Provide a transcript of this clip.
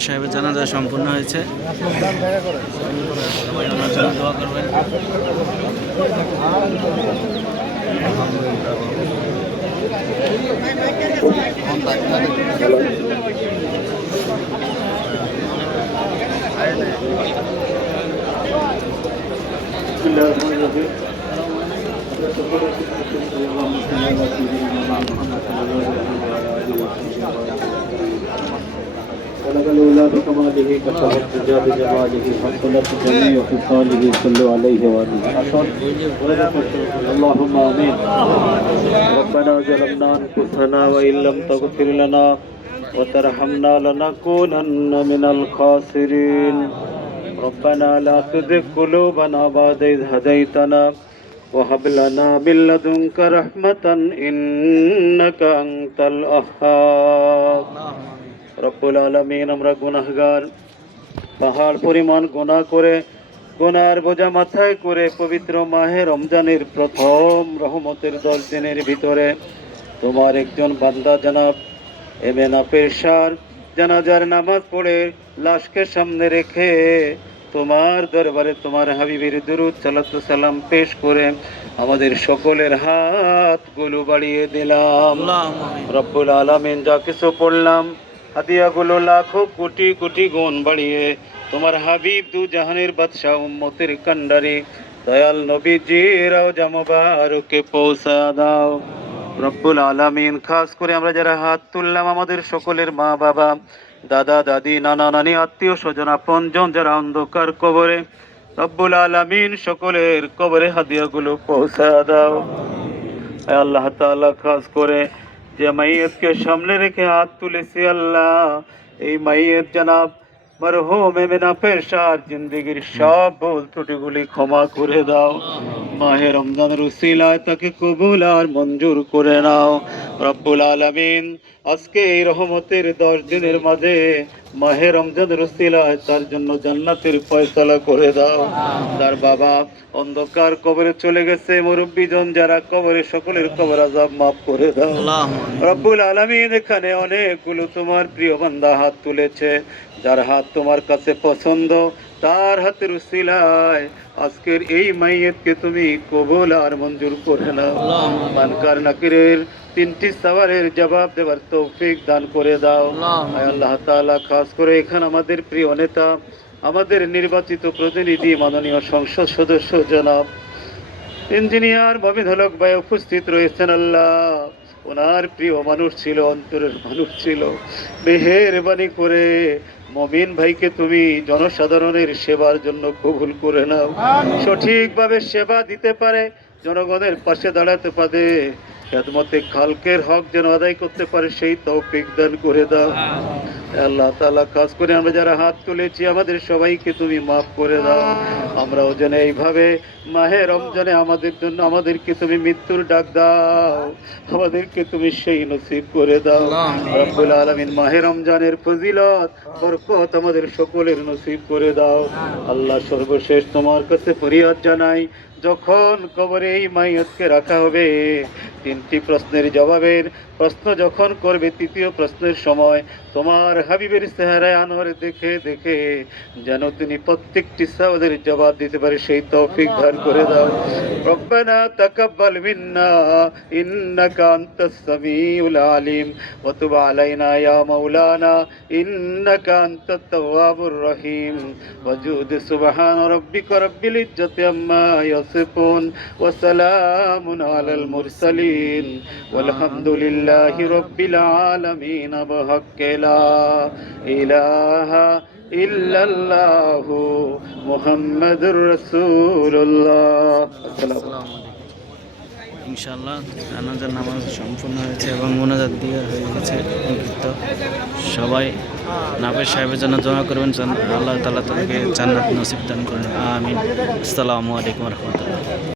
নাফের সাহেবের জানাজা সম্পূর্ণ হয়েছে। সবাই ওনার জন্য দোয়া করবেন। خلق الأولى بكماله كشف الدجى بجماله حصلت جميع خصاله صلوا عليه وآله اللهم آمين. ربنا ظلمنا أنفسنا وإن لم تغفر لنا وترحمنا لنكونن من الخاسرين. ربنا لا تزغ قلوبنا بعد إذ هديتنا وهب لنا من لدنك رحمة إنك أنت الوهاب. রব্বুল আলামিন, আমরা গুনাহগার, পাহাড় পরিমাণ গুনাহ করে গুনার বোঝা মাথায় করে পবিত্র মাহে রমজানের প্রথম রহমতের 10 দিনের ভিতরে তোমার একজন বান্দা জনাব এমএ নাফের শাহর জানাজার নামাজ পড়ে লাশকে সামনে রেখে তোমার দরবারে তোমার হাবিবের দুরূদ সালাতু সালাম পেশ করে আমাদের সকলের হাতগুলো বাড়িয়ে দিলাম। রব্বুল আলামিন, যা কিছু পড়লাম হাদিয়াগুলো লাখো কোটি কোটি গুণ বাড়িয়ে তোমার হাবিব দু জাহানের বাদশাহ উম্মতের কান্ডারি দয়াল নবীজির রওজা মুবারকে পৌঁছা দাও। রব্বুল আলামিন, খাস করে আমরা যারা হাত তুললাম আমাদের সকলের মা বাবা, দাদা দাদি, নানা নানি, আত্মীয় স্বজন, আপনজন যারা অন্ধকার কবরে, রব্বুল আলামিন সকলের কবরে হাদিয়াগুলো পৌঁছা দাও। আল্লাহ তাআলা, খাস করে যে মাইয়তকে সামনে রেখে হাত তুলেছি আল্লাহ, এই মাইয়ত জনাব মরহুম এমএ নাফের শাহর জিন্দেগীর সব ভুল ত্রুটিগুলি ক্ষমা করে দাও। মাহে রমজানের উসিলায় তাকে কবুল আর মঞ্জুর করে নাও। রব্বুল আলামিন, আজকে এই রহমতের 10 দিনের মাঝে মাহে রমজানের উসিলায় তার জন্য জান্নাতের ফয়সালা করে দাও। তার বাবা অন্ধকার কবরে চলে গেছে, মুরব্বীজন যারা কবরে, সকলের কবর আযাব মাফ করে দাও। রব্বুল আলামিন, এখানে অনেকগুলো তোমার প্রিয় বান্দা হাত তুলেছে, যার হাত তোমার কাছে পছন্দ তার হাতের উসিলায় আজকের এই মাইয়তকে তুমি কবুল আর মঞ্জুর করে নাও। মানকার নাকিরের 3টি সওয়ালের জবাব দেওয়ার তৌফিক দান করে দাও। আল্লাহ তাআলা, খাস করে এখানে আমাদের প্রিয় নেতা, আমাদের নির্বাচিত প্রতিনিধি, মাননীয় সংসদ সদস্য জনাব ইঞ্জিনিয়ার মমিন হলক ভাই উপস্থিত রয়েছেন। আল্লাহ, ওনার প্রিয় মানুষ ছিল, অন্তরের মানুষ ছিল, মেহেরবানি করে মমিন ভাইকে তুমি জনসাধারণের সেবার জন্য কবুল করে নাও। সঠিকভাবে সেবা দিতে পারে, জনগণের পাশে দাঁড়াতে পারে, খেদমতে খালকের হক যেন আদায় করতে পারে, সেই তৌফিক দান করে দাও। আল্লাহ তাআলা, খাস করে আমরা যারা হাত তুলেছি আমাদের সবাইকে তুমি মাফ করে দাও। আমরাও যেন এইভাবে মাহে রমজানে আমাদের জন্য আমাদেরকে তুমি মৃত্যুর ডাক দাও, আমাদেরকে তুমি সেই নসিব করে দাও। রব্বুল আলামিন, মাহে রমজানের ফজিলত বরকত আমাদের সকলের নসিব করে দাও। আল্লাহ, সর্বশেষ তোমার কাছে ফরিয়াদ জানাই, যখন কবরে এই মাইয়তকে রাখা হবে 3টি প্রশ্নের জবাবের প্রশ্ন যখন করবে, 3য় প্রশ্নের সময় তোমার হাবিবের চেহারায় আনোয়ার দেখে দেখে যেন তিনি প্রত্যেকটি সওয়ালের জবাব দিতে পারে, সেই তৌফিক দান করে দাও। রব্বানা তাকাব্বাল মিন্না ইন্নাকা আনতাস সামিউল আলিম ওয়া তুব আলাইনা ইয়া মাওলানা ইন্নাকা আনতাত তাওয়াবুর রহিম ওয়াজুদ সুবহান রাব্বিকা রাব্বিল ইজ্জাতি আম্মা ইয়াসিফুন ওয়া সালামুন আলাল মুরসালিন ওয়ালহামদুলিল্লাহি রাব্বিল আলামিন বিহাক্কি লা ইলাহা ইল্লাল্লাহু মুহাম্মাদুর রাসূলুল্লাহ। আসসালামু আলাইকুম। ইনশাআল্লাহ জানাজার নামাজ সম্পূর্ণ হয়েছে এবং মোনাজাত দিয়ে হয়ে গেছে। সবাই নাফের সাহেবের জন্য দোয়া করবেন, আল্লাহ তাআলা তাকে জান্নাত নসিব দান করেন। আমিন। আসসালামু আলাইকুম ওয়া রাহমাতুল্লাহ।